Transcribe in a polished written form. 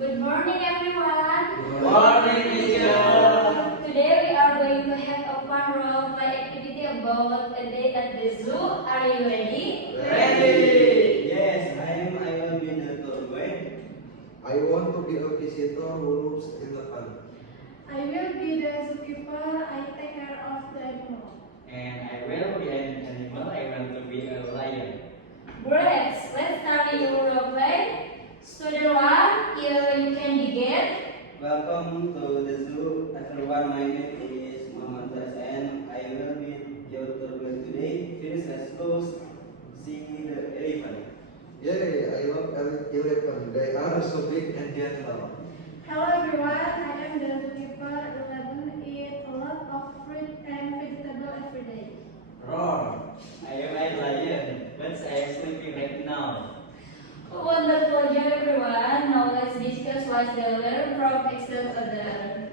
Good morning, everyone. Good morning, teacher. Today we are going to have a fun role play activity about a day at the zoo. Are you ready? Ready? Yes, I will be the tour guide. I want to be a visitor who looks in the fun. I will be the zookeeper. I take care of the animal. And I will be an animal. I want to be a lion. Great. Let's start your role play. Student 1, here you can begin. Welcome to the zoo, everyone. My name is Muhammad Faris and I will be your tour guide today. First, let's go see the elephant. Yay, I love elephant. They are so big and gentle. Hello everyone, I am the zookeeper. Eleven eat a lot of fruit and vegetable every day. Roar. I am a lion, but I am sleeping right now. Wonderful job, everyone. Now let's discuss what they learned from exam other.